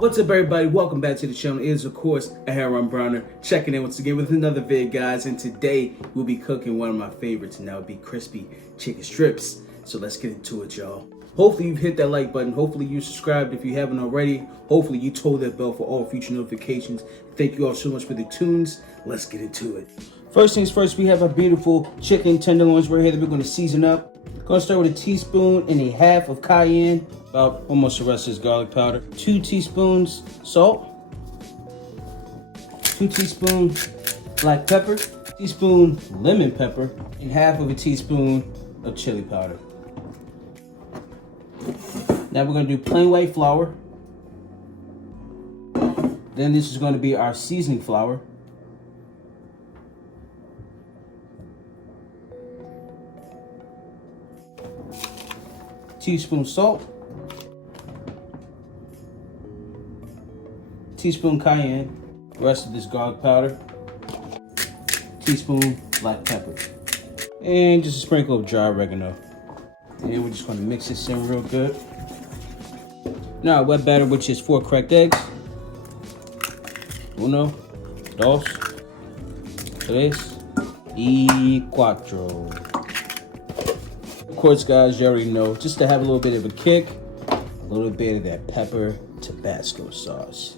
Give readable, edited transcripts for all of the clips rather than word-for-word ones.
What's up, everybody? Welcome back to the channel. It is, of course, Aharon Browner checking in once again with another vid, guys. And today we'll be cooking one of my favorites, and that would be crispy chicken strips. So let's get into it, y'all. Hopefully you've hit that like button. Hopefully you subscribed if you haven't already. Hopefully you told that bell for all future notifications. Thank you all so much for the tunes. Let's get into it. First things first, we have our beautiful chicken tenderloins right here that we're going to season up. Going to start with a teaspoon and a half of cayenne, about almost the rest is garlic powder. 2 teaspoons salt, 2 teaspoons black pepper, teaspoon lemon pepper, and half of a teaspoon of chili powder. Now we're going to do plain white flour. Then this is going to be our seasoning flour. Teaspoon salt, teaspoon cayenne, the rest of this garlic powder, teaspoon black pepper, and just a sprinkle of dry oregano. And we're just going to mix this in real good. Now our wet batter, which is 4 cracked eggs. 1, 2, 3, y 4. Of course, guys, you already know, just to have a little bit of a kick, a little bit of that pepper Tabasco sauce.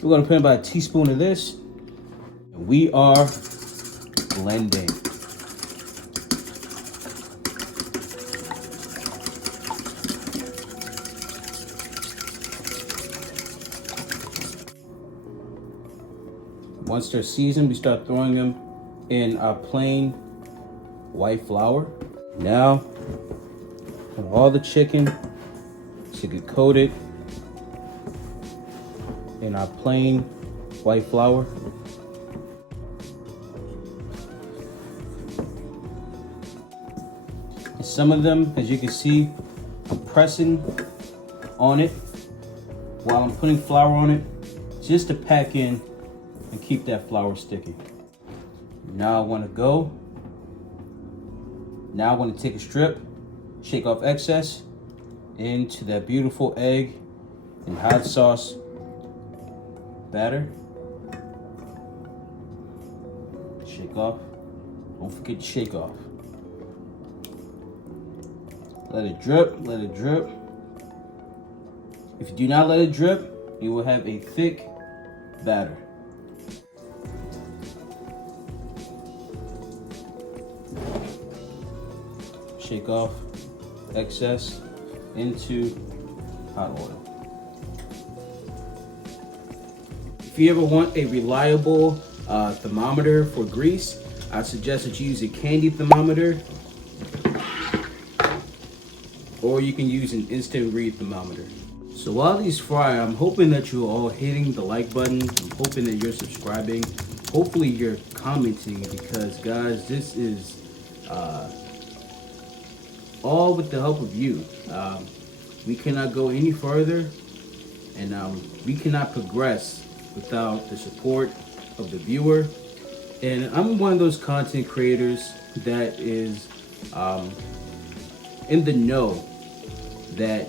We're going to put in about a teaspoon of this, and we are blending. Once they're seasoned, we start throwing them in our plain white flour. Now, all the chicken should get coated in our plain white flour. And some of them, as you can see, I'm pressing on it while I'm putting flour on it, just to pack in and keep that flour sticky. Now I want to go. Now I want to take a strip, shake off excess into that beautiful egg and hot sauce batter. Shake off. Don't forget to shake off. Let it drip, let it drip. If you do not let it drip, you will have a thick batter. Shake off excess into hot oil. If you ever want a reliable thermometer for grease, I suggest that you use a candy thermometer, or you can use an instant read thermometer. So while these fry, I'm hoping that you're all hitting the like button. I'm hoping that you're subscribing. Hopefully you're commenting, because guys, this is all with the help of you. We cannot go any further, and we cannot progress without the support of the viewer. And I'm one of those content creators that is in the know that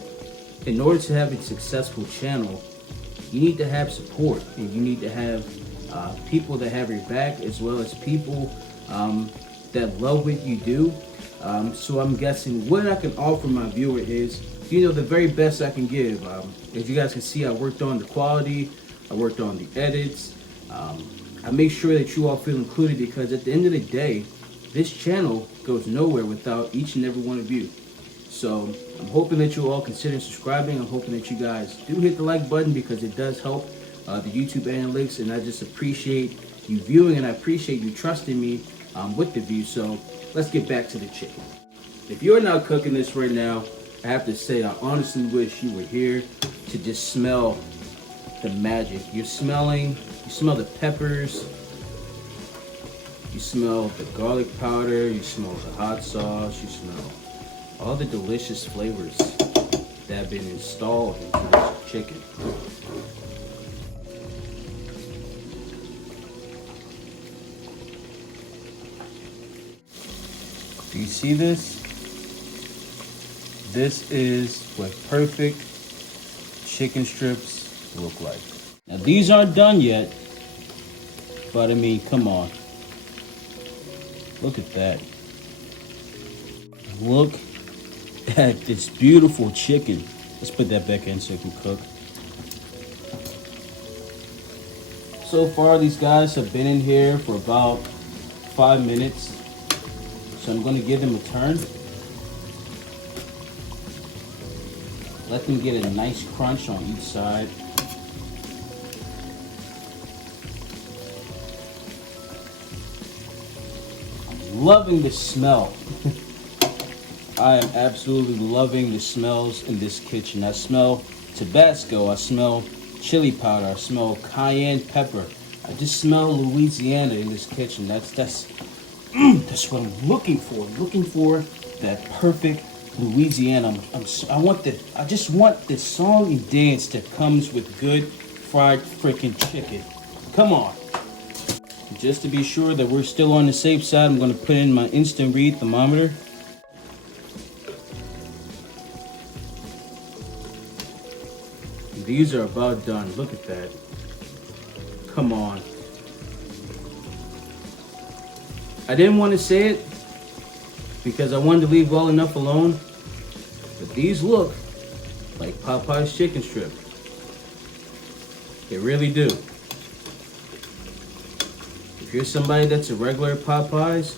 in order to have a successful channel, you need to have support, and you need to have people that have your back, as well as people that love what you do. So I'm guessing what I can offer my viewer is, the very best I can give. As you guys can see, I worked on the quality, I worked on the edits. I make sure that you all feel included, because at the end of the day, this channel goes nowhere without each and every one of you. So I'm hoping that you all consider subscribing. I'm hoping that you guys do hit the like button, because it does help the YouTube analytics, and I just appreciate you viewing, and I appreciate you trusting me with the view. So let's get back to the chicken. If you're not cooking this right now, I have to say, I honestly wish you were here to just smell the magic. You smell the peppers, you smell the garlic powder, you smell the hot sauce, you smell all the delicious flavors that have been installed into this chicken. Do you see this? This is what perfect chicken strips look like. Now these aren't done yet, but I mean, come on. Look at that. Look at this beautiful chicken. Let's put that back in so it can cook. So far, these guys have been in here for about 5 minutes. So I'm going to give them a turn. Let them get a nice crunch on each side. I'm loving the smell. I am absolutely loving the smells in this kitchen. I smell Tabasco, I smell chili powder, I smell cayenne pepper. I just smell Louisiana in this kitchen. That's what I'm looking for. I'm looking for that perfect Louisiana. I just want the song and dance that comes with good fried freaking chicken. Come on. Just to be sure that we're still on the safe side, I'm going to put in my instant read thermometer. These are about done. Look at that. Come on. I didn't want to say it because I wanted to leave well enough alone, but these look like Popeye's chicken strip. They really do. If you're somebody that's a regular at Popeyes,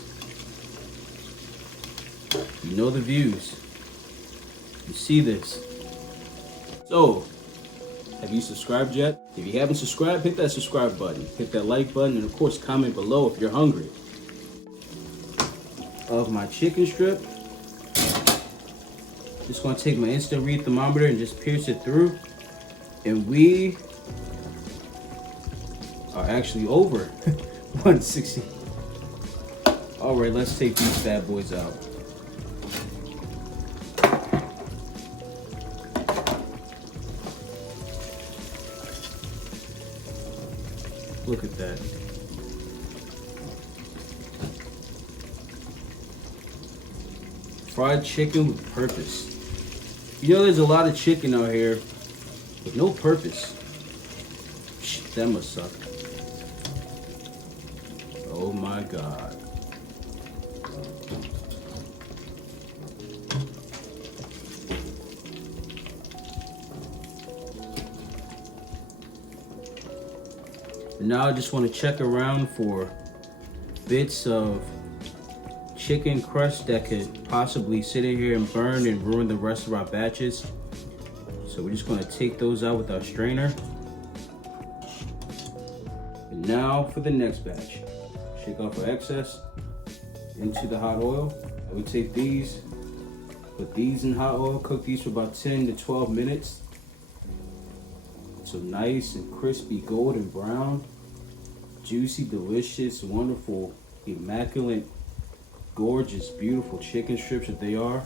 you know the views. You see this. So, have you subscribed yet? If you haven't subscribed, hit that subscribe button. Hit that like button, and of course, comment below if you're hungry. Of my chicken strip, just gonna take my instant read thermometer and just pierce it through. And we are actually over 160. All right, let's take these bad boys out. Look at that. Fried chicken with purpose. You know there's a lot of chicken out here with no purpose. That must suck. Oh my God. Now I just want to check around for bits of chicken crust that could possibly sit in here and burn and ruin the rest of our batches. So we're just going to take those out with our strainer. And now for the next batch. Shake off our excess into the hot oil. I would take these, put these in hot oil, cook these for about 10 to 12 minutes. So nice and crispy golden brown, juicy, delicious, wonderful, immaculate, gorgeous, beautiful chicken strips that they are.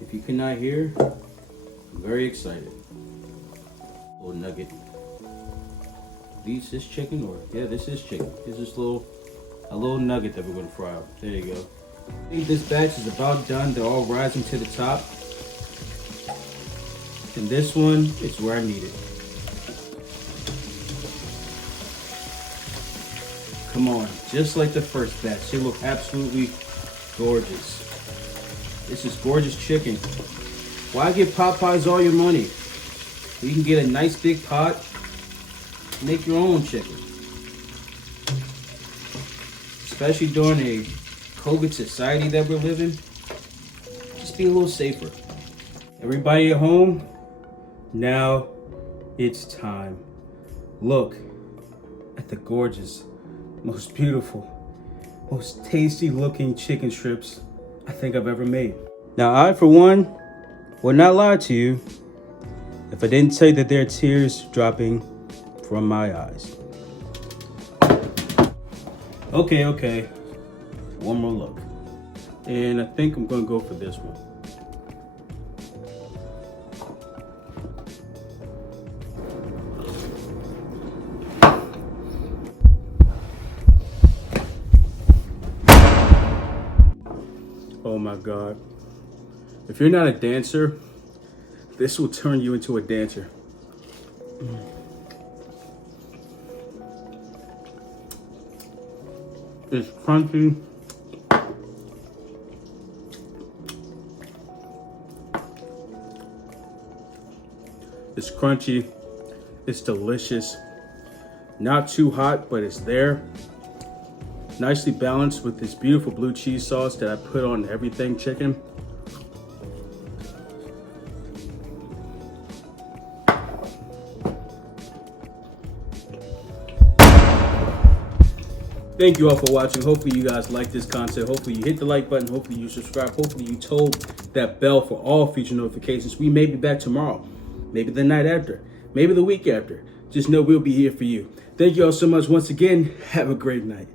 If you cannot hear, I'm very excited. Little nugget. This chicken, or yeah, this is chicken. This is a little nugget that we're gonna fry up. There you go. I think this batch is about done. They're all rising to the top. And this one is where I need it. Come on, just like the first batch. They look absolutely gorgeous. This is gorgeous chicken. Why give Popeyes all your money? You can get a nice big pot, make your own chicken. Especially during a COVID society that we're living, just be a little safer. Everybody at home, now it's time. Look at the gorgeous, most beautiful, most tasty looking chicken strips I think I've ever made. Now I, for one, will not lie to you if I didn't say that there are tears dropping from my eyes. Okay. One more look. And I think I'm gonna go for this one. Oh my God. If you're not a dancer, this will turn you into a dancer. It's crunchy. It's crunchy. It's delicious. Not too hot, but it's there. Nicely balanced with this beautiful blue cheese sauce that I put on everything chicken. Thank you all for watching. Hopefully you guys like this content. Hopefully you hit the like button. Hopefully you subscribe. Hopefully you told that bell for all future notifications. We may be back tomorrow. Maybe the night after. Maybe the week after. Just know we'll be here for you. Thank you all so much once again. Have a great night.